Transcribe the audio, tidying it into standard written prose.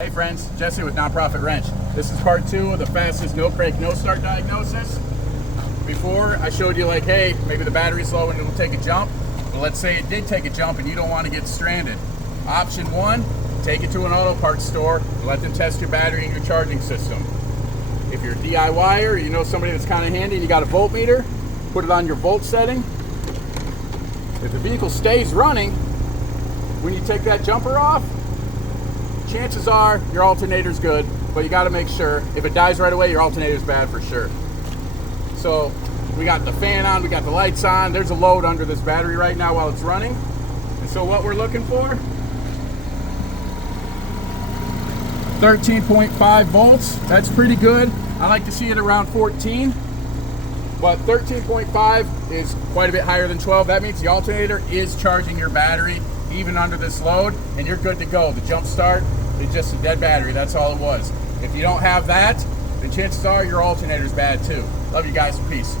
Hey friends, Jesse with Nonprofit Wrench. This is part 2 of the fastest no crank, no start diagnosis. Before I showed you like, hey, maybe the battery's low and it'll take a jump. But let's say it did take a jump and you don't want to get stranded. Option 1, take it to an auto parts store and let them test your battery and your charging system. If you're a DIYer, you know somebody that's kind of handy and you got a voltmeter, put it on your volt setting. If the vehicle stays running, when you take that jumper off, chances are your alternator's good, but you got to make sure. If it dies right away, your alternator's bad for sure. So we got the fan on, we got the lights on. There's a load under this battery right now while it's running. And so what we're looking for, 13.5 volts. That's pretty good. I like to see it around 14, but 13.5 is quite a bit higher than 12. That means the alternator is charging your battery even under this load, and you're good to go. The jump start is just a dead battery. That's all it was. If you don't have that, then chances are your alternator's bad too. Love you guys. Peace.